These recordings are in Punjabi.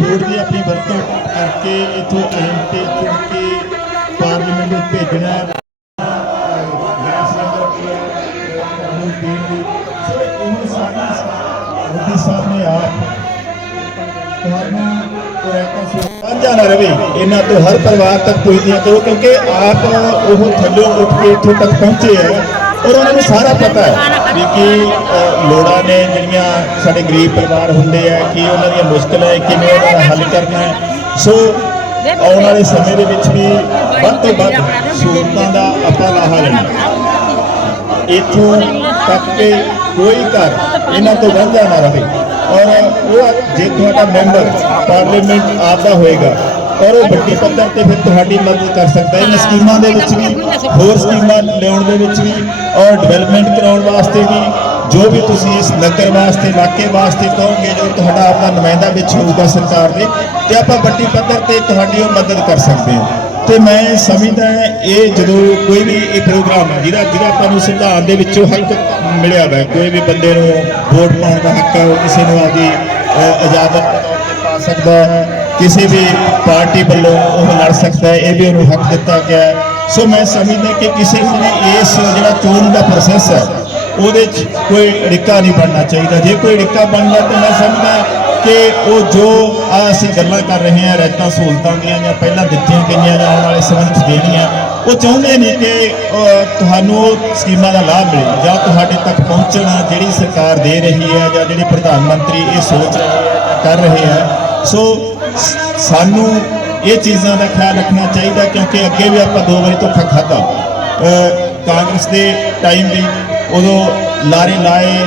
ਵਿੱਚ ਦੀ ਆਪਣੀ ਵਰਤੋਂ ਕਰਕੇ ਇਥੋਂ ਐਮਪੀ ਚੁਣ ਕੇ ਪਾਰਲੀਮੈਂਟ ਵਿੱਚ ਭੇਜਣਾ ਹੈ। ਮੋਦੀ ਸਾਹਿਬ ਨੇ ਆਪ ਤੁਹਾਨੂੰ ਸਾਂਝਾ ਨਾ ਰਵੇ, ਇਹਨਾਂ ਤੋਂ ਹਰ ਪਰਿਵਾਰ ਤੱਕ ਪੁੱਛਦੀਆਂ ਕਰੋ ਕਿਉਂਕਿ ਆਪ ਉਹ ਥੱਲੋਂ ਉੱਠ ਕੇ ਇੱਥੋਂ ਤੱਕ ਪਹੁੰਚੇ ਹੈ। ਔਰ ਉਹਨਾਂ ਨੂੰ ਸਾਰਾ ਪਤਾ ਹੈ ਵੀ ਕੀ ਲੋੜਾਂ ਨੇ ਜਿਹੜੀਆਂ ਸਾਡੇ ਗਰੀਬ ਪਰਿਵਾਰ ਹੁੰਦੇ ਆ, ਕੀ ਉਹਨਾਂ ਦੀਆਂ ਮੁਸ਼ਕਲਾਂ ਹੈ, ਕਿਵੇਂ ਉਹਨਾਂ ਦਾ ਹੱਲ ਕਰਨਾ ਹੈ। ਸੋ ਆਉਣ ਵਾਲੇ ਸਮੇਂ ਦੇ ਵਿੱਚ ਵੀ ਵੱਧ ਤੋਂ ਵੱਧ ਸਹੂਲਤਾਂ ਦਾ ਆਪਾਂ ਲਾਹਾ ਲੈਣਾ। ਇੱਥੋਂ ਤੱਕ ਕਿ ਕੋਈ ਘਰ ਇਹਨਾਂ ਤੋਂ ਵਾਂਝਾ ਨਾ ਰਹੇ। ਔਰ ਉਹ, ਜੇ ਤੁਹਾਡਾ ਮੈਂਬਰ ਪਾਰਲੀਮੈਂਟ ਆਪਦਾ ਹੋਏਗਾ ਔਰ ਉਹ ਵੱਡੀ ਪੱਧਰ ਤੇ ਫਿਰ ਤੁਹਾਡੀ ਮਦਦ ਕਰ ਸਕਦਾ ਹੈ। ਇਹਨਾਂ ਸਕੀਮਾਂ ਦੇ ਵਿੱਚ ਵੀ ਹੋਰ ਸਕੀਮਾਂ ਲਿਆਉਣ ਦੇ ਵਿੱਚ ਵੀ ਔਰ ਡਿਵੈਲਪਮੈਂਟ ਕਰਾਉਣ ਵਾਸਤੇ ਵੀ ਜੋ ਵੀ ਤੁਸੀਂ ਇਸ ਨਗਰ ਵਾਸਤੇ ਇਲਾਕੇ ਵਾਸਤੇ ਕਹੋਗੇ ਜੋ ਤੁਹਾਡਾ ਆਪਦਾ ਨੁਮਾਇੰਦਾ ਵਿੱਚ ਹੋਊਗਾ ਸਰਕਾਰ ਦੇ ਤੇ ਆਪਾਂ ਵੱਡੀ ਪੱਧਰ ਤੇ ਤੁਹਾਡੀ ਉਹ ਮਦਦ ਕਰ ਸਕਦੇ ਹਾਂ। ਤੇ ਮੈਂ ਸਮਝਦਾ ਇਹ ਜਦੋਂ ਕੋਈ ਵੀ ਇਹ ਪ੍ਰੋਗਰਾਮ ਹੈ ਜਿਹਦਾ ਜਿਹਦਾ ਆਪਾਂ ਨੂੰ ਸੰਵਿਧਾਨ ਦੇ ਵਿੱਚੋਂ ਹੱਕ ਮਿਲਿਆ ਹੈ ਕੋਈ ਵੀ ਬੰਦੇ ਨੂੰ ਵੋਟ ਪਾਉਣ ਦਾ ਹੱਕ ਹੈ ਉਹ ਕਿਸੇ ਨੂੰ ਆਪਦੀ ਇਜਾਜ਼ਤ ਦੇ ਤੌਰ ਤੇ ਪਾ ਸਕਦਾ ਹੈ। ਕਿਸੇ ਵੀ ਪਾਰਟੀ ਵੱਲੋਂ ਉਹ ਲੜ ਸਕਦਾ ਹੈ, ਇਹ ਵੀ ਉਹਨੂੰ ਹੱਕ ਦਿੱਤਾ ਗਿਆ ਹੈ। ਸੋ ਮੈਂ ਸਮਝਦਾ ਕਿ ਕਿਸੇ ਨੂੰ ਵੀ ਇਸ ਜਿਹੜਾ ਚੋਣ ਦਾ ਪ੍ਰੋਸੈਸ ਹੈ, ਉਹਦੇ 'ਚ ਕੋਈ ਅੜਿੱਕਾ ਨਹੀਂ ਬਣਨਾ ਚਾਹੀਦਾ। ਜੇ ਕੋਈ ਅੜਿੱਕਾ ਬਣਦਾ, ਤਾਂ ਮੈਂ ਸਮਝਦਾ ਕਿ ਉਹ ਜੋ ਆ ਅਸੀਂ ਗੱਲਾਂ ਕਰ ਰਹੇ ਹਾਂ, ਰੈਤਾਂ ਸਹੂਲਤਾਂ ਦੀਆਂ ਜਾਂ ਪਹਿਲਾਂ ਦਿੱਤੀਆਂ ਗਈਆਂ ਜਾਂ ਆਉਣ ਵਾਲੇ ਸਮੇਂ 'ਚ ਦੇਣੀਆਂ, ਉਹ ਚਾਹੁੰਦੇ ਨਹੀਂ ਕਿ ਤੁਹਾਨੂੰ ਉਹ ਸਕੀਮਾਂ ਦਾ ਲਾਭ ਮਿਲੇ। ਜਾਂ ਤੁਹਾਡੇ ਤੱਕ ਪਹੁੰਚਣਾ ਜਿਹੜੀ ਸਰਕਾਰ ਦੇ ਰਹੀ ਹੈ ਜਾਂ ਜਿਹੜੇ ਪ੍ਰਧਾਨ ਮੰਤਰੀ ਇਹ ਸੋਚ ਕਰ ਰਹੇ ਹੈ ਸੋ ਸਾਨੂੰ ਇਹ ਚੀਜ਼ਾਂ ਦਾ ਖਿਆਲ ਰੱਖਣਾ ਚਾਹੀਦਾ ਕਿਉਂਕਿ ਅੱਗੇ ਵੀ ਆਪਾਂ ਦੋ ਵਾਰੀ ਧੋਖਾ ਖਾਧਾ। ਕਾਂਗਰਸ ਦੇ ਟਾਈਮ ਵੀ ਉਦੋਂ ਲਾਰੇ ਲਾਏ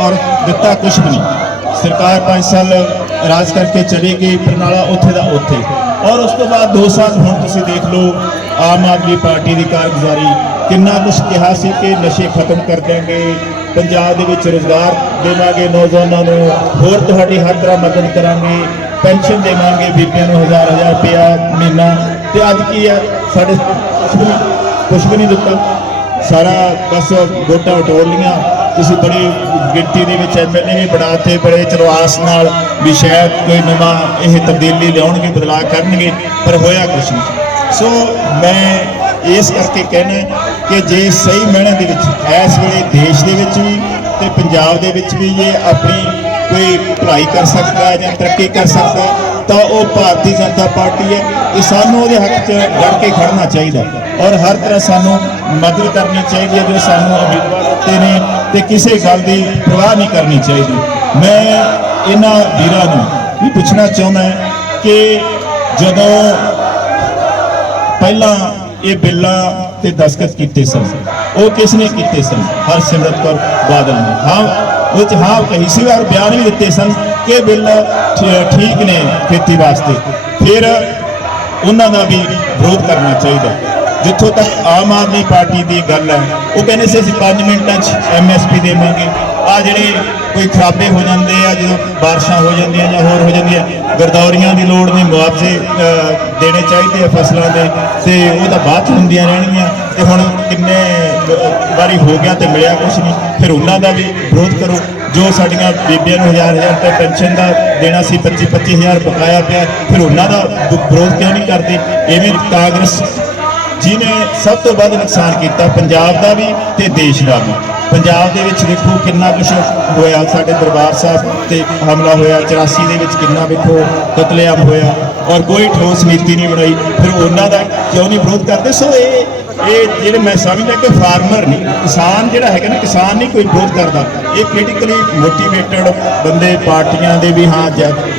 ਔਰ ਦਿੱਤਾ ਕੁਝ ਵੀ ਨਹੀਂ। ਸਰਕਾਰ 5 ਸਾਲ ਰਾਜ ਕਰਕੇ ਚਲੀ ਗਈ ਪ੍ਰਣਾਲਾ ਉੱਥੇ ਦਾ ਉੱਥੇ। ਔਰ ਉਸ ਤੋਂ ਬਾਅਦ 2 ਸਾਲ ਹੁਣ ਤੁਸੀਂ ਦੇਖ ਲਓ, ਆਮ ਆਦਮੀ ਪਾਰਟੀ ਦੀ ਕਾਰਗੁਜ਼ਾਰੀ ਕਿੰਨਾ ਕੁਝ ਕਿਹਾ ਸੀ ਕਿ ਨਸ਼ੇ ਖਤਮ ਕਰ ਦਿਆਂਗੇ। ਪੰਜਾਬ ਦੇ ਵਿੱਚ ਰੋਜ਼ਗਾਰ ਦੇਵਾਂਗੇ, ਨੌਜਵਾਨਾਂ ਨੂੰ ਹੋਰ ਤੁਹਾਡੀ ਹਰ ਤਰ੍ਹਾਂ ਮਦਦ ਕਰਾਂਗੇ, ਪੈਨਸ਼ਨ ਦੇਵਾਂਗੇ, ਬੀਬੀਆਂ ਨੂੰ ਹਜ਼ਾਰ ਹਜ਼ਾਰ ਰੁਪਇਆ ਮਹੀਨਾ। ਤੇ ਅੱਜ ਕੀ ਹੈ? ਸਾਡੇ ਕੁਛ ਵੀ ਨਹੀਂ ਦਿੱਤਾ। ਸਾਰਾ ਬਸ ਵੋਟਾਂ ਵਟੋਰ ਲੀਆਂ। ਤੁਸੀਂ ਬੜੀ ਗਿਣਤੀ ਦੇ ਵਿੱਚ ਐਮਐਲਏ ਵੀ ਬਣਾਤੇ ਬੜੇ ਚਲੋ ਆਸ ਨਾਲ ਵੀ ਸ਼ਾਇਦ ਕੋਈ ਨਵਾਂ ਇਹ ਤਬਦੀਲੀ ਲਿਆਉਣਗੇ, ਬਦਲਾਅ ਕਰਨਗੇ, ਪਰ ਹੋਇਆ ਕੁਛ ਨਹੀਂ। ਸੋ ਮੈਂ ਇਸ ਕਰਕੇ ਕਹਿਣਾ ਕਿ ਜੇ ਸਹੀ ਮਾਇਨੇ ਦੇ ਵਿੱਚ, ਇਸ ਵੇਲੇ ਦੇਸ਼ ਦੇ ਵਿੱਚ ਵੀ ਤੇ ਪੰਜਾਬ ਦੇ ਵਿੱਚ ਵੀ ਇਹ ਆਪਣੀ ਕੋਈ ਭਲਾਈ ਕਰ ਸਕਦਾ ਹੈ ਜਾਂ ਤਰੱਕੀ ਕਰ ਸਕਦਾ, ਤਾਂ ਉਹ ਭਾਰਤੀ ਜਨਤਾ ਪਾਰਟੀ ਹੈ। ਇਹ ਸਾਨੂੰ ਉਹਦੇ ਹੱਕ 'ਚ ਲੜ ਕੇ ਖੜਨਾ ਚਾਹੀਦਾ ਔਰ ਹਰ ਤਰ੍ਹਾਂ ਸਾਨੂੰ ਮਦਦ ਕਰਨੀ ਚਾਹੀਦੀ ਹੈ, ਜੋ ਸਾਨੂੰ ਉਮੀਦਵਾਰ ਦਿੱਤੇ ਨੇ ਤੇ ਕਿਸੇ ਗੱਲ ਦੀ ਪਰਵਾਹ ਨਹੀਂ ਕਰਨੀ ਚਾਹੀਦੀ। ਮੈਂ ਇਹਨਾਂ ਵੀਰਾਂ ਨੂੰ ਵੀ ਪੁੱਛਣਾ ਚਾਹੁੰਦਾ ਕਿ ਜਦੋਂ ਪਹਿਲਾਂ ਇਹ ਬਿੱਲਾਂ ਤੇ ਦਸਖਤ ਕੀਤੇ ਸਨ। ਉਹ ਕਿਸ ਨੇ ਕੀਤੇ ਸਨ? ਹਰਸਿਮਰਤ ਕੌਰ ਬਾਦਲ ਨੇ। ਹਾਂ ਉਹ ਹਾਂ ਕਹੀ ਸੀ ਔਰ ਬਿਆਨ ਵੀ ਦਿੱਤੇ ਸਨ ਕਿ ਬਿੱਲ ਠੀਕ ਨੇ ਖੇਤੀ ਵਾਸਤੇ। ਫਿਰ ਉਹਨਾਂ ਦਾ ਵੀ ਵਿਰੋਧ ਕਰਨਾ ਚਾਹੀਦਾ। ਜਿੱਥੋਂ ਤੱਕ ਆਮ ਆਦਮੀ ਪਾਰਟੀ ਦੀ ਗੱਲ ਹੈ, ਉਹ ਕਹਿੰਦੇ ਸੀ ਅਸੀਂ 5 ਮਿੰਟਾਂ 'ਚ ਐਮਐਸਪੀ ਦੇਵਾਂਗੇ। ਆ ਜਿਹੜੇ ਕੋਈ ਖਰਾਬੇ ਹੋ ਜਾਂਦੇ ਆ, ਜਦੋਂ ਬਾਰਿਸ਼ਾਂ ਹੋ ਜਾਂਦੀਆਂ ਜਾਂ ਹੋਰ ਹੋ ਜਾਂਦੀਆਂ, ਗਰਦੌਰੀਆਂ ਦੀ ਲੋੜ ਨਹੀਂ ਮੁਆਵਜ਼ੇ ਦੇਣੇ ਚਾਹੀਦੇ ਆ ਫਸਲਾਂ ਦੇ, ਤੇ ਉਹ ਤਾਂ ਬਾਅਦ 'ਚ ਹੁੰਦੀਆਂ ਰਹਿਣਗੀਆਂ, ਤੇ ਹੁਣ ਕਿੰਨੇ ਵਾਰੀ ਹੋ ਗਿਆ ਤੇ ਮਿਲਿਆ ਕੁਛ ਨਹੀਂ, ਫਿਰ ਉਹਨਾਂ ਦਾ ਵੀ ਵਿਰੋਧ ਕਰੋ, ਜੋ ਸਾਡੀਆਂ ਬੀਬੀਆਂ ਨੂੰ ਹਜ਼ਾਰ ਹਜ਼ਾਰ ਰੁਪਏ ਪੈਨਸ਼ਨ ਦਾ ਦੇਣਾ ਸੀ 25 25000 ਬਕਾਇਆ ਪਿਆ, ਫਿਰ ਉਹਨਾਂ ਦਾ ਵਿਰੋਧ ਕਿਉਂ ਨਹੀਂ ਕਰਦੇ? ਐਵੇਂ ਕਾਂਗਰਸ ਜਿਨੇ ਸਭ ਤੋਂ ਵੱਧ ਨੁਕਸਾਨ ਕੀਤਾ ਪੰਜਾਬ ਦਾ ਵੀ ਤੇ ਦੇਸ਼ ਦਾ ਵੀ। ਪੰਜਾਬ ਦੇ ਵਿੱਚ ਦੇਖੋ ਕਿੰਨਾ ਕੁਝ ਹੋਇਆ, ਸਾਡੇ ਦਰਬਾਰ ਸਾਹਿਬ ਤੇ ਹਮਲਾ ਹੋਇਆ 84 ਦੇ ਵਿੱਚ ਕਿੰਨਾ ਵੇਖੋ ਕਤਲੇਆਮ ਹੋਇਆ ਔਰ ਕੋਈ ਠੋਸ ਨੀਤੀ ਨਹੀਂ ਬਣਾਈ। ਫਿਰ ਉਹਨਾਂ ਦਾ ਕਿਉਂ ਨਹੀਂ ਵਿਰੋਧ ਕਰਦੇ? ਸੋ ਇਹ ਇਹ ਜਿਹੜੇ ਮੈਂ ਸਮਝਦਾ ਕਿ ਫਾਰਮਰ ਨਹੀਂ, ਕਿਸਾਨ ਜਿਹੜਾ ਹੈਗਾ ਨਾ, ਕਿਸਾਨ ਨਹੀਂ ਕੋਈ ਵਿਰੋਧ ਕਰਦਾ। ਇਹ ਪੋਲੀਟੀਕਲੀ ਮੋਟੀਵੇਟਡ ਬੰਦੇ ਪਾਰਟੀਆਂ ਦੇ ਵੀ ਹਾਂ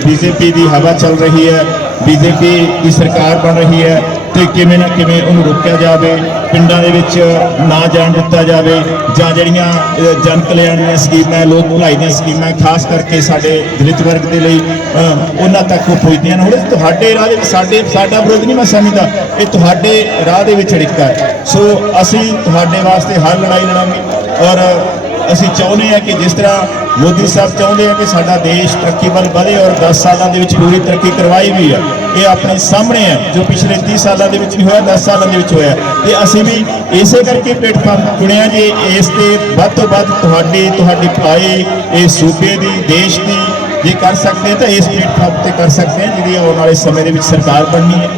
ਬੀਜੇਪੀ ਦੀ ਹਵਾ ਚੱਲ ਰਹੀ ਹੈ, ਬੀਜੇਪੀ ਦੀ ਸਰਕਾਰ ਬਣ ਰਹੀ ਹੈ ਤੇ ਕਿਵੇਂ ਨਾ ਕਿਵੇਂ ਉਹਨੂੰ ਰੋਕਿਆ ਜਾਵੇ, ਪਿੰਡਾਂ ਦੇ ਵਿੱਚ ਨਾ ਜਾਣ ਦਿੱਤਾ ਜਾਵੇ, ਜਾਂ ਜਿਹੜੀਆਂ ਜਨ ਕਲਿਆਣ ਦੀਆਂ ਸਕੀਮਾਂ, ਲੋਕ ਭਲਾਈ ਦੀਆਂ ਸਕੀਮਾਂ, ਖਾਸ ਕਰਕੇ ਸਾਡੇ ਦਲਿਤ ਵਰਗ ਦੇ ਲਈ ਉਹਨਾਂ ਤੱਕ ਉਹ ਪਹੁੰਚਦੀਆਂ ਨੇ। ਹੁਣ ਤੁਹਾਡੇ ਰਾਹ ਦੇ ਸਾਡੇ, ਸਾਡਾ ਵਿਰੋਧ ਨਹੀਂ ਮੈਂ ਸਮਝਦਾ, ਇਹ ਤੁਹਾਡੇ ਰਾਹ ਦੇ ਵਿੱਚ ਅੜਿੱਕਾ ਹੈ। ਸੋ ਅਸੀਂ ਤੁਹਾਡੇ ਵਾਸਤੇ ਹਰ ਲੜਾਈ ਲੜਾਂਗੇ ਔਰ ਅਸੀਂ ਚਾਹੁੰਦੇ ਹਾਂ ਕਿ ਜਿਸ ਤਰ੍ਹਾਂ ਮੋਦੀ ਸਾਹਿਬ ਚਾਹੁੰਦੇ ਆ ਕਿ ਸਾਡਾ ਦੇਸ਼ ਤਰੱਕੀ ਵੱਲ ਵਧੇ ਔਰ 10 ਸਾਲਾਂ ਦੇ ਵਿੱਚ ਪੂਰੀ ਤਰੱਕੀ ਕਰਵਾਈ ਵੀ ਹੈ। ਇਹ ਆਪਣੇ ਸਾਹਮਣੇ ਹੈ, ਜੋ ਪਿਛਲੇ 30 ਸਾਲਾਂ ਦੇ ਵਿੱਚ ਵੀ ਹੋਇਆ 10 ਸਾਲਾਂ ਦੇ ਵਿੱਚ ਹੋਇਆ ਤੇ ਅਸੀਂ ਵੀ ਇਸੇ ਕਰਕੇ ਪਲੇਟਫਾਰਮ ਚੁਣਿਆ ਜੇ, ਇਸ ਤੇ ਵੱਧ ਤੋਂ ਵੱਧ ਤੁਹਾਡੀ ਤੁਹਾਡੀ ਭਲਾਈ ਇਹ ਸੂਬੇ ਦੀ, ਦੇਸ਼ ਦੀ ਜੇ ਕਰ ਸਕਦੇ ਹਾਂ ਤਾਂ ਇਸ ਪਲੇਟਫਾਰਮ ਤੇ ਕਰ ਸਕਦੇ ਹਾਂ, ਜਿਹੜੀ ਆਉਣ ਵਾਲੇ ਸਮੇਂ ਦੇ ਵਿੱਚ ਸਰਕਾਰ ਬਣਨੀ ਹੈ।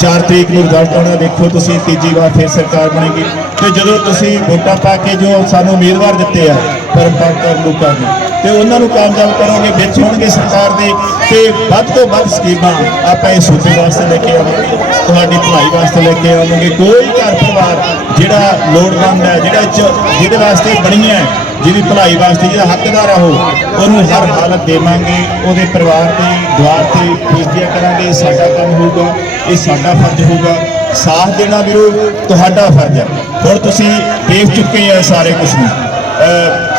4 ਤਰੀਕ ਨੂੰ ਰਿਜ਼ਲਟ ਆਉਣਾ, ਦੇਖੋ ਤੁਸੀਂ ਤੀਜੀ ਵਾਰ ਫਿਰ ਸਰਕਾਰ ਬਣੇਗੀ। ਤੇ ਜਦੋਂ ਤੁਸੀਂ ਵੋਟਾਂ ਪਾ ਕੇ ਜੋ ਸਾਨੂੰ ਉਮੀਦਵਾਰ ਦਿੱਤੇ ਆ ਪਰਮਪਾਲ ਲੋਕਾਂ ਨੂੰ ਤੇ ਉਹਨਾਂ ਨੂੰ ਕਾਮਯਾਬ ਕਰੋਗੇ ਵਿੱਚ ਹੋਣਗੇ ਸਰਕਾਰ ਦੇ ਤੇ ਵੱਧ ਤੋਂ ਵੱਧ ਸਕੀਮਾਂ ਆਪਾਂ ਇਸ ਸੂਬੇ ਵਾਸਤੇ ਲੈ ਕੇ ਆਵਾਂਗੇ ਤੁਹਾਡੀ ਭਲਾਈ ਵਾਸਤੇ ਲੈ ਕੇ ਆਵਾਂਗੇ। ਕੋਈ ਘਰ ਪਰਿਵਾਰ ਜਿਹੜਾ ਲੋੜਵੰਦ ਹੈ ਜਿਹੜਾ ਜਿਹਦੇ ਵਾਸਤੇ ਬਣੀਆਂ ਹੈ, ਜਿਹਦੀ ਭਲਾਈ ਵਾਸਤੇ ਜਿਹੜਾ ਹੱਕਦਾਰ ਹੈ ਉਹ ਉਹਨੂੰ ਹਰ ਹਾਲਤ ਦੇਵਾਂਗੇ ਉਹਦੇ ਪਰਿਵਾਰ ਦੇ ਦੁਆਰ ਤੇ ਪੁੱਜਦਿਆ ਕਰਾਂਗੇ ਸਾਡਾ ਕੰਮ ਹੋਊਗਾ ਇਹ ਸਾਡਾ ਫਰਜ਼ ਹੋਊਗਾ। ਸਾਥ ਦੇਣਾ ਵੀਰੋ, ਤੁਹਾਡਾ ਫਰਜ਼ ਹੈ। ਹੁਣ ਤੁਸੀਂ ਦੇਖ ਚੁੱਕੇ ਆ ਸਾਰੇ ਕੁਝ ਨੂੰ।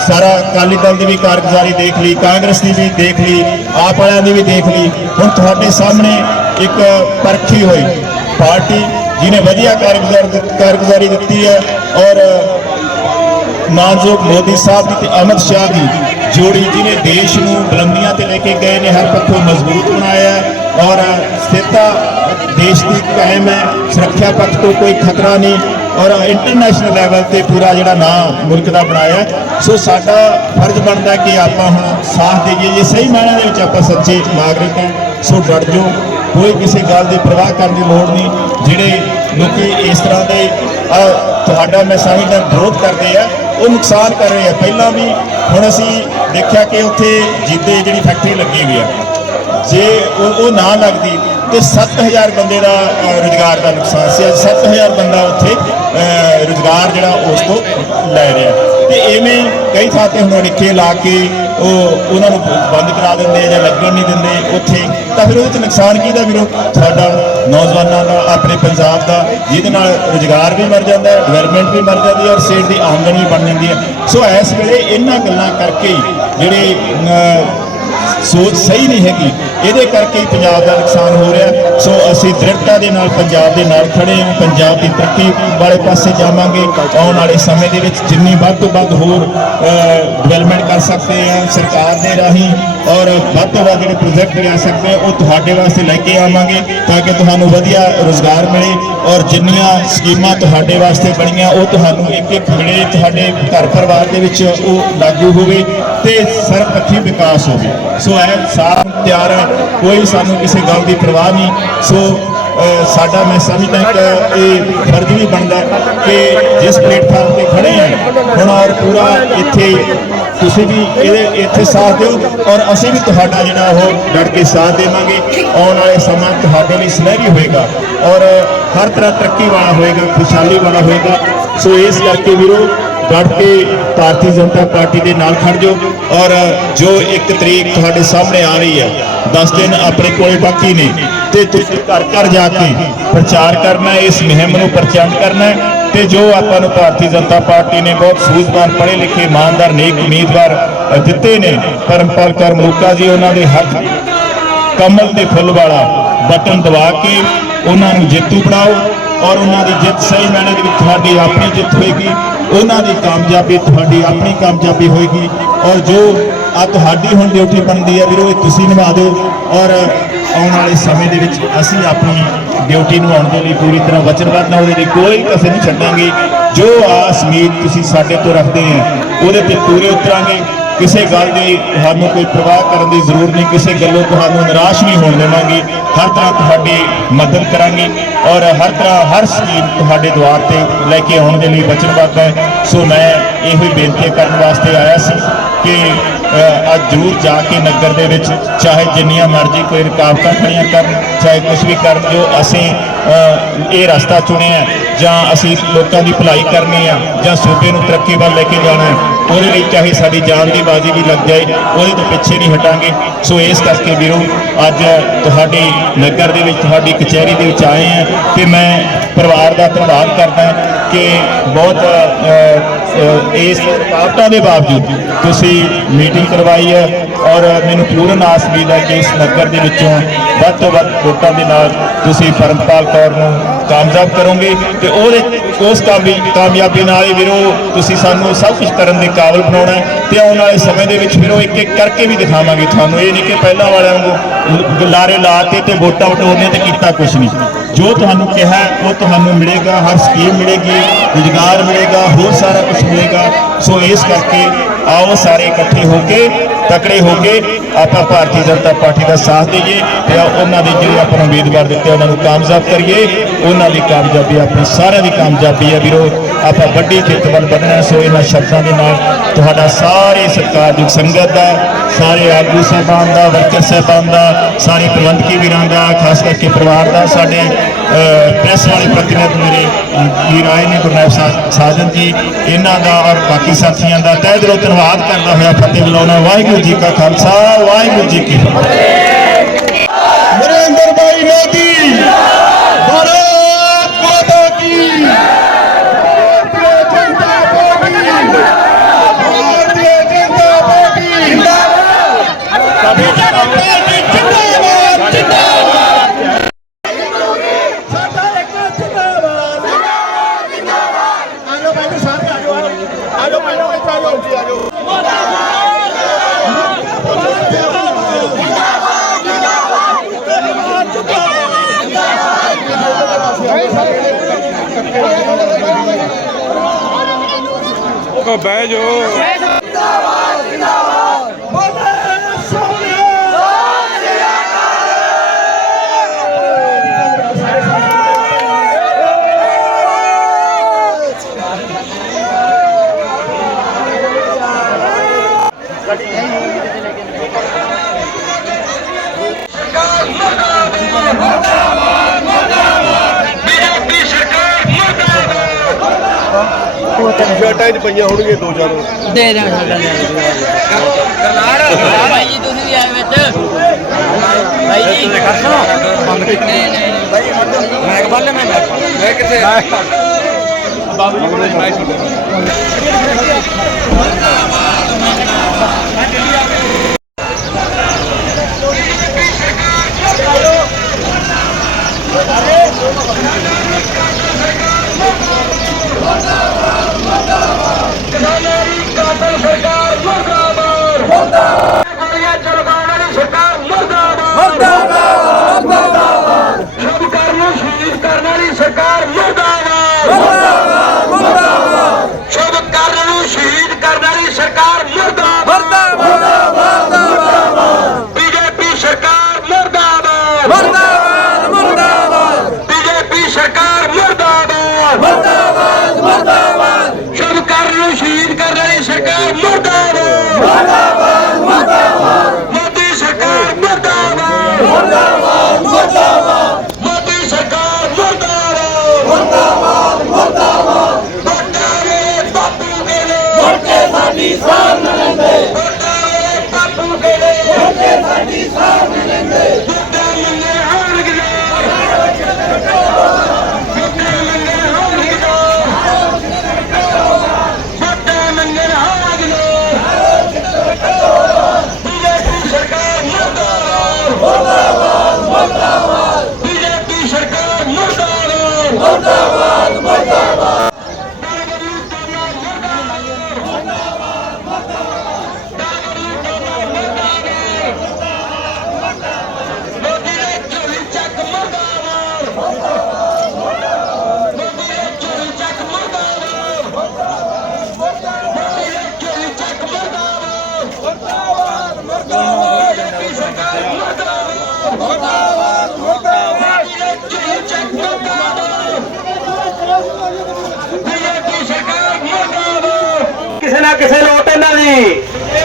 ਸਾਰਾ ਅਕਾਲੀ ਦਲ ਦੀ ਵੀ ਕਾਰਗੁਜ਼ਾਰੀ ਦੇਖ ਲਈ, ਕਾਂਗਰਸ ਦੀ ਵੀ ਦੇਖ ਲਈ, ਆਪ ਵਾਲਿਆਂ ਦੀ ਵੀ ਦੇਖ ਲਈ। ਹੁਣ ਤੁਹਾਡੇ ਸਾਹਮਣੇ ਇੱਕ ਪਰਖੀ ਹੋਈ ਪਾਰਟੀ ਜਿਹਨੇ ਵਧੀਆ ਕਾਰਗੁਜ਼ਾਰ ਕਾਰਗੁਜ਼ਾਰੀ ਦਿੱਤੀ ਹੈ ਔਰ ਮਾਨਯੋਗ ਮੋਦੀ ਸਾਹਿਬ ਦੀ ਤੇ ਅਮਿਤ ਸ਼ਾਹ ਦੀ ਜੋੜੀ ਜਿਹਨੇ ਦੇਸ਼ ਨੂੰ ਬੁਲੰਦੀਆਂ ਤੇ ਲੈ ਕੇ ਗਏ ਨੇ, ਹਰ ਪੱਖੋਂ ਮਜ਼ਬੂਤ ਬਣਾਇਆ ਔਰ ਸਥਿਰਤਾ ਦੇਸ਼ ਦੀ ਕਾਇਮ ਹੈ, ਸੁਰੱਖਿਆ ਪੱਖ ਤੋਂ ਕੋਈ ਖਤਰਾ ਨਹੀਂ ਔਰ ਇੰਟਰਨੈਸ਼ਨਲ ਲੈਵਲ ਤੇ ਪੂਰਾ ਜਿਹੜਾ ਨਾਂ ਮੁਲਕ ਦਾ ਬਣਾਇਆ ਸੋ ਸਾਡਾ ਫਰਜ਼ ਬਣਦਾ ਕਿ ਆਪਾਂ ਹੁਣ ਸਾਥ ਦੇਈਏ। ਜੇ ਸਹੀ ਮਾਇਨਿਆਂ ਦੇ ਵਿੱਚ ਆਪਾਂ ਸੱਚੇ ਨਾਗਰਿਕ ਹਾਂ। ਸੋ ਡਟ ਜੋ ਕੋਈ ਕਿਸੇ ਗੱਲ ਦੀ ਪਰਵਾਹ ਕਰਨ ਦੀ ਲੋੜ ਨਹੀਂ। ਜਿਹੜੇ ਲੋਕੀ ਇਸ ਤਰ੍ਹਾਂ ਦੇ ਤੁਹਾਡਾ ਮੈਂ ਸਮਝਦਾ ਵਿਰੋਧ ਕਰਦੇ ਆ, ਉਹ ਨੁਕਸਾਨ ਕਰ ਰਹੇ ਆ। ਪਹਿਲਾਂ ਵੀ ਹੁਣ ਅਸੀਂ ਦੇਖਿਆ ਕਿ ਉੱਥੇ ਜੀਤੇ ਜਿਹੜੀ ਫੈਕਟਰੀ ਲੱਗੀ ਹੋਈ ਆ, ਜੇ ਉਹ ਉਹ ਨਾ ਲੱਗਦੀ ਤੇ 7000 ਬੰਦੇ ਦਾ ਅਹ, ਰੁਜ਼ਗਾਰ ਦਾ ਨੁਕਸਾਨ ਸੀ। ਅੱਜ 7000 ਬੰਦਾ ਉੱਥੇ ਅਹ, ਰੁਜ਼ਗਾਰ ਜਿਹੜਾ ਉਸ ਤੋਂ ਲੈ ਰਿਹਾ। ਤੇ ਐਵੇਂ ਕਈ ਥਾਂ ਤੇ ਹੁਣ ਅੜਿੱਕੇ ਲਾ ਕੇ ਉਹ ਉਹਨਾਂ ਨੂੰ ਬੰਦ ਕਰਾ ਦਿੰਦੇ ਆ ਜਾਂ ਲੱਗਣ ਨਹੀਂ ਦਿੰਦੇ ਉੱਥੇ। ਤਾਂ ਫਿਰ ਉਹਦੇ ਚ ਨੁਕਸਾਨ ਕਿਹਦਾ ਵੀਰੋ? ਸਾਡਾ ਨੌਜਵਾਨਾਂ ਦਾ ਆਪਣੇ ਪੰਜਾਬ ਦਾ ਜਿਹਦੇ ਨਾਲ ਰੁਜ਼ਗਾਰ ਵੀ ਮਰ ਜਾਂਦਾ ਹੈ ਡਿਵੈਲਪਮੈਂਟ ਵੀ ਮਰ ਜਾਂਦੀ ਹੈ ਔਰ ਸਟੇਟ ਦੀ ਆਮਦਨ ਵੀ ਬਣ ਜਾਂਦੀ ਹੈ ਸੋ ਇਸ ਵੇਲੇ ਇਹਨਾਂ ਗੱਲਾਂ ਕਰਕੇ ਹੀ ਜਿਹੜੇ ਸੋਚ ਸਹੀ ਨਹੀਂ ਹੈਗੀ। ਇਹਦੇ ਕਰਕੇ ਹੀ ਪੰਜਾਬ ਦਾ ਨੁਕਸਾਨ ਹੋ ਰਿਹਾ। ਸੋ ਅਸੀਂ ਦ੍ਰਿੜਤਾ ਦੇ ਨਾਲ ਪੰਜਾਬ ਦੇ ਨਾਲ ਖੜੇ ਹਾਂ। ਪੰਜਾਬ ਦੀ ਤਰੱਕੀ ਵਾਲੇ ਪਾਸੇ ਜਾਵਾਂਗੇ। ਆਉਣ ਵਾਲੇ ਸਮੇਂ ਦੇ ਵਿੱਚ ਜਿੰਨੀ ਵੱਧ ਤੋਂ ਵੱਧ ਹੋਰ ਡਿਵੈਲਪਮੈਂਟ ਕਰ ਸਕਦੇ ਆ ਸਰਕਾਰ ਦੇ ਰਾਹੀਂ ਔਰ ਵੱਧ ਤੋਂ ਵੱਧ ਜਿਹੜੇ ਪ੍ਰੋਜੈਕਟ ਲਿਆ ਸਕਦੇ ਆ ਉਹ ਤੁਹਾਡੇ ਵਾਸਤੇ ਲੈ ਕੇ ਆਵਾਂਗੇ ਤਾਂ ਕਿ ਤੁਹਾਨੂੰ ਵਧੀਆ ਰੋਜ਼ਗਾਰ ਮਿਲੇ ਔਰ ਜਿੰਨੀਆਂ ਸਕੀਮਾਂ ਤੁਹਾਡੇ ਵਾਸਤੇ ਬਣੀਆਂ, ਉਹ ਤੁਹਾਨੂੰ ਇੱਕ ਇੱਕ ਮਿਲੇ ਤੁਹਾਡੇ ਘਰ ਪਰਿਵਾਰ ਦੇ ਵਿੱਚ ਉਹ ਲਾਗੂ ਹੋਵੇ ਤੇ ਸਰਬਪੱਖੀ ਵਿਕਾਸ ਹੋਵੇ। ਸੋ ਇਹ ਸਾਰਾ ਤਿਆਰ ਹੈ ਕੋਈ ਸਾਨੂੰ ਕਿਸੇ ਗੱਲ ਦੀ ਪਰਵਾਹ ਨਹੀਂ। ਸੋ ਸਾਡਾ ਮੈਂ ਸਮਝਦਾ ਕਿ ਇਹ ਫਰਜ਼ ਵੀ ਬਣਦਾ ਕਿ ਜਿਸ ਪਲੇਟਫਾਰਮ ਤੇ ਖੜੇ ਹਾਂ ਹੁਣ ਔਰ ਪੂਰਾ ਇੱਥੇ ਤੁਸੀਂ ਵੀ ਇਹਦੇ, ਇੱਥੇ ਸਾਥ ਦਿਓ ਔਰ ਅਸੀਂ ਵੀ ਤੁਹਾਡਾ ਜਿਹੜਾ ਉਹ ਡਟ ਕੇ ਸਾਥ ਦੇਵਾਂਗੇ। ਆਉਣ ਵਾਲੇ ਸਮਾਂ ਤੁਹਾਡੇ ਲਈ ਸੁਨਹਿਰੀ ਹੋਏਗਾ ਔਰ ਹਰ ਤਰ੍ਹਾਂ ਤਰੱਕੀ ਵਾਲਾ ਹੋਏਗਾ, ਖੁਸ਼ਹਾਲੀ ਵਾਲਾ ਹੋਏਗਾ। ਸੋ ਇਸ ਕਰਕੇ ਵੀਰੋ ਡਟ ਕੇ ਭਾਰਤੀ ਜਨਤਾ ਪਾਰਟੀ ਦੇ ਨਾਲ ਖੜ ਜਾਓ ਔਰ ਜੋ ਇੱਕ ਤਰੀਕ ਤੁਹਾਡੇ ਸਾਹਮਣੇ ਆ ਰਹੀ ਹੈ 10 ਦਿਨ ਆਪਣੇ ਕੋਲੇ ਬਾਕੀ ਨੇ, ਤੇ ਤੁਸੀਂ ਘਰ ਘਰ ਜਾ ਕੇ ਪ੍ਰਚਾਰ ਕਰਨਾ ਇਸ ਮੁਹਿੰਮ ਨੂੰ ਪ੍ਰਚੰਡ ਕਰਨਾ ਹੈ, ਤੇ ਜੋ ਆਪਾਂ ਨੂੰ ਭਾਰਤੀ ਜਨਤਾ ਪਾਰਟੀ ਨੇ ਬਹੁਤ ਸੂਝਵਾਨ ਪੜ੍ਹੇ ਲਿਖੇ, ਇਮਾਨਦਾਰ, ਨੇਕ ਉਮੀਦਵਾਰ ਦਿੱਤੇ ਨੇ, ਪਰਮਪਾਲ ਕੌਰ ਮਲੂਕਾ ਜੀ, ਉਹਨਾਂ ਦੇ ਹੱਥ ਕਮਲ ਦੇ ਫੁੱਲ ਵਾਲਾ ਬਟਨ ਦਬਾ ਕੇ ਉਹਨਾਂ ਨੂੰ ਜੇਤੂ ਬਣਾਓ ਔਰ ਉਹਨਾਂ ਦੀ ਜਿੱਤ ਸਹੀ ਮੈਨੇ ਦੇ ਵਿੱਚ ਤੁਹਾਡੀ ਆਪਣੀ ਜਿੱਤ ਹੋਏਗੀ। ਉਹਨਾਂ ਦੀ ਕਾਮਯਾਬੀ ਤੁਹਾਡੀ ਆਪਣੀ ਕਾਮਯਾਬੀ ਹੋਏਗੀ। ਔਰ ਜੋ ਆ ਤੁਹਾਡੀ ਹੁਣ ਡਿਊਟੀ ਬਣਦੀ ਹੈ, ਵੀਰੋ, ਇਹ ਤੁਸੀਂ ਨਿਭਾ ਦਿਓ। ਔਰ ਆਉਣ ਵਾਲੇ ਸਮੇਂ ਦੇ ਵਿੱਚ ਅਸੀਂ ਆਪਣੀ ਡਿਊਟੀ ਨਿਭਾਉਣ ਦੇ ਲਈ ਪੂਰੀ ਤਰ੍ਹਾਂ ਵਚਨਬੱਧ ਹਾਂ ਉਹਦੇ ਲਈ ਕੋਈ ਕਸਰ ਨਹੀਂ ਛੱਡਾਂਗੇ। ਜੋ ਆਸ ਉਮੀਦ ਤੁਸੀਂ ਸਾਡੇ ਤੋਂ ਰੱਖਦੇ ਆ, ਉਹਦੇ ਤੇ ਪੂਰੇ ਉਤਰਾਂਗੇ। ਕਿਸੇ ਗੱਲ ਦੀ ਤੁਹਾਨੂੰ ਕੋਈ ਪ੍ਰਵਾਹ ਕਰਨ ਦੀ ਜ਼ਰੂਰਤ ਨਹੀਂ, ਕਿਸੇ ਗੱਲੋਂ ਤੁਹਾਨੂੰ ਨਿਰਾਸ਼ ਨਹੀਂ ਹੋਣ ਦੇਵਾਂਗੇ। ਹਰ ਤਰ੍ਹਾਂ ਤੁਹਾਡੀ ਮਦਦ ਕਰਾਂਗੇ ਔਰ ਹਰ ਤਰ੍ਹਾਂ ਹਰ ਸਕੀਮ ਤੁਹਾਡੇ ਦੁਆਰ ਤੇ ਲੈ ਕੇ ਆਉਣ ਦੇ ਲਈ ਵਚਨਬੱਧ ਹੈ। ਸੋ ਮੈਂ ਇਹੋ ਹੀ ਬੇਨਤੀ ਕਰਨ ਵਾਸਤੇ ਆਇਆ ਸੀ ਕਿ ਅੱਜ ਜ਼ਰੂਰ ਜਾ ਕੇ ਨਗਰ ਦੇ ਵਿੱਚ ਚਾਹੇ ਜਿੰਨੀਆਂ ਮਰਜ਼ੀ ਕੋਈ ਰੁਕਾਵਟਾਂ ਖੜੀਆਂ ਕਰਨ, ਚਾਹੇ ਕੁਝ ਵੀ ਕਰਨ ਜੋ ਅਸੀਂ ਇਹ ਰਸਤਾ ਚੁਣਿਆ ਜਾਂ ਅਸੀਂ ਲੋਕਾਂ ਦੀ ਭਲਾਈ ਕਰਨੀ ਆ, ਜਾਂ ਸੂਬੇ ਨੂੰ ਤਰੱਕੀ ਵੱਲ ਲੈ ਕੇ ਜਾਣਾ ਹੈ, ਉਹਦੇ ਲਈ ਚਾਹੇ ਸਾਡੀ ਜਾਨ ਦੀ ਬਾਜ਼ੀ ਵੀ ਲੱਗ ਜਾਏ, ਉਹਦੇ ਤੋਂ ਪਿੱਛੇ ਨਹੀਂ ਹਟਾਂਗੇ। ਸੋ ਇਸ ਕਰਕੇ ਵੀਰੋ, ਅੱਜ ਤੁਹਾਡੇ ਨਗਰ ਦੇ ਵਿੱਚ, ਤੁਹਾਡੀ ਕਚਹਿਰੀ ਦੇ ਵਿੱਚ ਆਏ ਆ ਤੇ ਮੈਂ ਪਰਿਵਾਰ ਦਾ ਧੰਨਵਾਦ ਕਰਦਾ ਕਿ ਬਹੁਤ ਇਸ ਰੁਕਾਵਟਾਂ ਦੇ ਬਾਵਜੂਦ ਤੁਸੀਂ ਮੀਟਿੰਗ ਕਰਵਾਈ ਹੈ ਔਰ ਮੈਨੂੰ ਪੂਰਨ ਆਸ ਉਮੀਦ ਹੈ ਕਿ ਇਸ ਨਗਰ ਦੇ ਵਿੱਚੋਂ ਵੱਧ ਤੋਂ ਵੱਧ ਵੋਟਾਂ ਦੇ ਨਾਲ ਤੁਸੀਂ ਫਰਮਪਾਲ ਕੌਰ ਨੂੰ ਕਾਮਯਾਬ ਕਰੋਗੇ ਤੇ ਉਹਦੇ ਉਸ ਕਾਮੀ ਕਾਮਯਾਬੀ ਨਾਲ ਹੀ ਵੀਰੋ ਤੁਸੀਂ ਸਾਨੂੰ ਸਭ ਕੁਝ ਕਰਨ ਦੇ ਕਾਬਿਲ ਬਣਾਉਣਾ ਹੈ ਤੇ ਆਉਣ ਵਾਲੇ ਸਮੇਂ ਦੇ ਵਿੱਚ ਵੀਰੋ ਇੱਕ ਇੱਕ ਕਰਕੇ ਵੀ ਦਿਖਾਵਾਂਗੇ ਤੁਹਾਨੂੰ। ਇਹ ਨਹੀਂ ਕਿ ਪਹਿਲਾਂ ਵਾਲਿਆਂ ਵਾਂਗੂ ਗੁਲਾਰੇ ਲਾਤੇ ਤੇ ਵੋਟਾਂ ਵਟੋਰਨੇ ਤੇ ਕੀਤਾ ਕੁਝ ਨਹੀਂ। ਜੋ ਤੁਹਾਨੂੰ ਕਿਹਾ, ਉਹ ਤੁਹਾਨੂੰ ਮਿਲੇਗਾ, ਹਰ ਸਕੀਮ ਮਿਲੇਗੀ, ਰੁਜ਼ਗਾਰ ਮਿਲੇਗਾ, ਹੋਰ ਸਾਰਾ ਕੁਝ ਮਿਲੇਗਾ। ਸੋ ਇਸ ਕਰਕੇ ਆਓ ਸਾਰੇ ਇਕੱਠੇ ਹੋ ਕੇ ਤਕੜੇ ਹੋ ਕੇ ਆਪਾਂ ਭਾਰਤੀ ਜਨਤਾ ਪਾਰਟੀ ਦਾ ਸਾਥ ਦੇਈਏ ਤੇ ਉਹਨਾਂ ਦੇ ਜਿਹੜੇ ਆਪਾਂ ਨੂੰ ਉਮੀਦਵਾਰ ਦਿੱਤੇ ਉਹਨਾਂ ਨੂੰ ਕਾਮਯਾਬ ਕਰੀਏ। ਉਹਨਾਂ ਦੀ ਕਾਮਯਾਬੀ ਆਪਣੀ ਸਾਰਿਆਂ ਦੀ ਕਾਮਯਾਬੀ ਹੈ ਵੀਰੋ। ਆਪਾਂ ਵੱਡੀ ਜਿੱਤ ਬਣਨਾ ਸੋ ਇਹਨਾਂ ਸ਼ਬਦਾਂ ਦੇ ਨਾਲ ਤੁਹਾਡਾ ਸਾਰੇ ਸਤਿਕਾਰਯੋਗ ਸੰਗਤ ਦਾ ਸਾਰੇ ਆਗੂ ਸਾਹਿਬਾਨ ਦਾ ਵਰਕਰ ਸਾਹਿਬਾਨ ਦਾ ਸਾਰੇ ਪ੍ਰਬੰਧਕੀ ਵੀਰਾਂ ਦਾ ਖਾਸ ਕਰਕੇ ਪਰਿਵਾਰ ਦਾ ਸਾਡੇ ਅਹ, ਪ੍ਰੈਸ ਵਾਲੇ ਪ੍ਰਤੀਨਿਧ ਮੇਰੇ ਵੀਰ ਆਏ ਨੇ ਗੁਰਨਾਇਬ ਸਾ- ਸਾਜਨ ਜੀ ਇਹਨਾਂ ਦਾ ਔਰ ਬਾਕੀ ਸਾਥੀਆਂ ਦਾ। ਤਹਿ ਦਿਲੋਂ ਧੰਨਵਾਦ ਕਰਦਾ ਹੋਇਆ ਫਤਿਹ ਬੁਲਾਉਣਾ ਵਾਹਿਗੁਰੂ ਜੀ ਕਾ ਖਾਲਸਾ, ਵਾਹਿਗੁਰੂ ਜੀ ਕੀ ਫਤਿਹ। ਨਰਿੰਦਰ ਭਾਈ ਮੋਦੀ ਭਾਰਤ ਮਾਤਾ ਕੀ ਭਾਰਤੀ ਜਨਤਾ ਪਾਰਟੀ ਭਾਰਤੀ ਜਨਤਾ ਪਾਰਟੀ ਸਾਡਾ ਇੱਕ ਜਿੰਦਾਬਾਦ ਆਜੋ ਭਾਈ ਸਾਰੇ ਆਜੋ ਆਜੋ ਭਾਈ ਇੱਥੇ ਆਜੋ ਜੀ ਆਜੋ ਉਹ ਬਹਿ ਜਾਓ ਬੀਜੇਪੀ ਸਰਕਾਰ ਮੁਰਦਾਬਾਦ ਸ਼ਰਟਾਂ 'ਚ ਪਈਆਂ ਹੋਣਗੀਆਂ ਦੋ ਚਾਰ। ਦੇ ਦੇਣ ਸਾਡਾ ਲੈ ਭਾਈ ਜੀ ਤੁਸੀਂ ਵੀ ਆਏ ਵਿੱਚ। ਭਾਈ ਜੀ। ਨਹੀਂ ਨਹੀਂ ਨਹੀਂ। ਕਿਸਾਨੀ ਨਾ ਕਿਸੇ ਲੋਟ ਇਹਨਾਂ ਦੀ।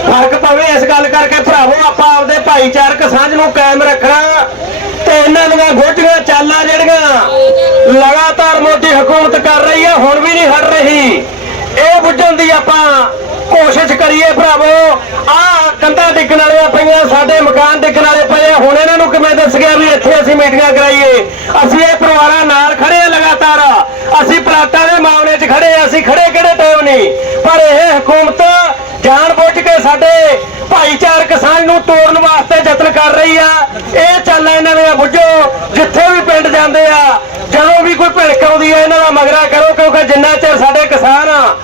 ਫ਼ਰਕ ਪਵੇ ਇਸ ਗੱਲ ਕਰਕੇ ਭਰਾਵੋ, ਆਪਾਂ ਆਪਦੇ ਭਾਈਚਾਰਕ ਸਾਂਝ ਨੂੰ ਕਾਇਮ ਰੱਖਣਾ ਤੇ ਇਹਨਾਂ ਦੀਆਂ ਗੋਟੀਆਂ ਚਾਲਾਂ ਜਿਹੜੀਆਂ ਲਗਾਤਾਰ ਮੋਦੀ ਹਕੂਮਤ ਕਰ ਰਹੀ ਹੈ ਹੁਣ ਵੀ ਨਹੀਂ ਹਟ ਰਹੀ। ਇਹ ਬੁੱਝਣ ਦੀ ਆਪਾਂ ਕੋਸ਼ਿਸ਼ ਕਰੀਏ ਭਰਾਵੋ। ਆਹ ਕੰਧਾਂ ਡਿੱਗਣ ਵਾਲੀਆਂ ਪਈਆਂ, ਸਾਡੇ ਮਕਾਨ ਡਿੱਗਣ ਵਾਲੇ ਪਏ ਹੁਣ ਇਹਨਾਂ ਨੂੰ ਕਿਵੇਂ ਦੱਸ ਗਿਆ ਵੀ ਇੱਥੇ ਅਸੀਂ ਮੀਟਿੰਗਾਂ ਕਰਾਈਏ? ਅਸੀਂ ਇਹ ਪਰਿਵਾਰਾਂ ਨਾਲ ਖੜੇ ਆ ਲਗਾਤਾਰ। ਅਸੀਂ ਪਲਾਟਾਂ ਦੇ ਮਾਮਲੇ 'ਚ ਖੜੇ ਅਸੀਂ ਖੜੇ ਕਿਹੜੇ ਟਾਈਮ ਨਹੀਂ? ਪਰ ਇਹ ਹਕੂਮਤ ਜਾਣ ਬੁੱਝ ਕੇ ਸਾਡੇ ਭਾਈਚਾਰਕ ਸਾਂਝ ਨੂੰ ਤੋੜਨ ਵਾਸਤੇ ਯਤਨ ਕਰ ਰਹੀ ਆ। ਇਹ ਚੱਲ ਇਹਨਾਂ ਦੀਆਂ ਬੁੱਝੋ, ਜਿੱਥੇ ਵੀ ਪਿੰਡ ਜਾਂਦੇ ਆ, ਜਦੋਂ ਵੀ ਕੋਈ ਭਿੜਕ ਆਉਂਦੀ ਹੈ ਇਹਨਾਂ ਦਾ ਮਗਰਾ ਕਰੋ, ਕਿਉਂਕਿ ਜਿੰਨਾ ਚਿਰ ਸਾਡੇ ਕਿਸਾਨ ਆ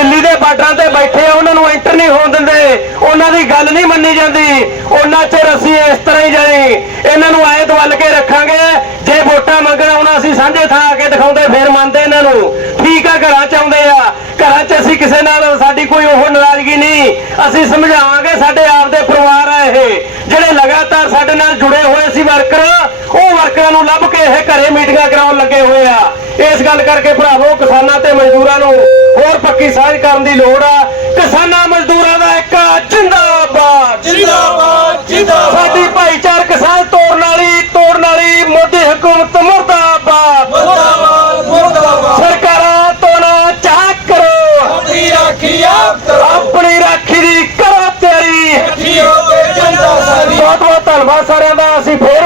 ਦਿੱਲੀ ਦੇ ਬਾਰਡਰਾਂ ਤੇ ਬੈਠੇ ਆ, ਉਹਨਾਂ ਨੂੰ ਐਂਟਰ ਨਹੀਂ ਹੋਣ ਦਿੰਦੇ। ਉਹਨਾਂ ਦੀ ਗੱਲ ਨਹੀਂ ਮੰਨੀ ਜਾਂਦੀ। ਉਹਨਾਂ ਚਿਰ ਅਸੀਂ ਇਸ ਤਰ੍ਹਾਂ ਹੀ ਜਾਣੀ ਇਹਨਾਂ ਨੂੰ ਆਏ ਦਵਲ ਕੇ ਰੱਖਾਂਗੇ। ਜੇ ਵੋਟਾਂ ਮੰਗਣ ਆਉਣਾ ਅਸੀਂ ਸਾਂਝੇ ਥਾਂ ਆ ਕੇ ਦਿਖਾਉਂਦੇ, ਫਿਰ ਮੰਨਦੇ ਇਹਨਾਂ ਨੂੰ। ਠੀਕ ਆ, ਘਰਾਂ ਚ ਆਉਂਦੇ ਆ। ਘਰਾਂ 'ਚ ਅਸੀਂ ਕਿਸੇ ਨਾਲ, ਸਾਡੀ ਕੋਈ ਉਹ ਨਾਰਾਜ਼ਗੀ ਨਹੀਂ। ਅਸੀਂ ਸਮਝਾਵਾਂਗੇ ਸਾਡੇ ਆਪ ਦੇ ਪਰਿਵਾਰ ਆ ਇਹ। ਜਿਹੜੇ ਲਗਾਤਾਰ ਸਾਡੇ ਨਾਲ ਜੁੜੇ ਹੋਏ ਸੀ ਵਰਕਰ ਉਹ ਵਰਕਰਾਂ ਨੂੰ ਲੱਭ ਕੇ ਇਹ ਘਰੇ ਮੀਟਿੰਗਾਂ ਕਰਾਉਣ ਲੱਗੇ ਹੋਏ ਆ। ਇਸ ਗੱਲ ਕਰਕੇ ਭਰਾਵੋ ਕਿਸਾਨਾਂ ਤੇ ਮਜ਼ਦੂਰਾਂ ਨੂੰ ਹੋਰ ਪੱਕੀ ਸਾਂਝ ਕਰਨ ਦੀ ਲੋੜ ਆ। ਕਿਸਾਨਾਂ ਮਜ਼ਦੂਰਾਂ ਦਾ ਇੱਕ ਜਿੰਦਾਬਾਦ। ਜਿੰਦਾਬਾਦ ਜਿੰਦਾਬਾਦ। ਸਾਡੀ ਭਾਈਚਾਰਕ ਸਾਂਝ ਤੋੜਨ ਵਾਲੀ ਤੋੜਨ ਵਾਲੀ ਮੋਦੀ ਹਕੂਮਤ ਮੁਰਦਾਬਾਦ। ਮੁਰਦਾਬਾਦ ਮੁਰਦਾਬਾਦ। ਸਰਕਾਰਾਂ ਤੋਂ ਨਾ ਚਾਹ ਕਰੋ। ਆਪਣੀ ਰਾਖੀ ਆਪ ਆਪਣੀ ਰਾਖੀ ਦੀ ਕਰੋ ਤਿਆਰੀ ਬਹੁਤ ਬਹੁਤ ਧੰਨਵਾਦ ਸਾਰਿਆਂ ਦਾ। ਅਸੀਂ ਫੇਰ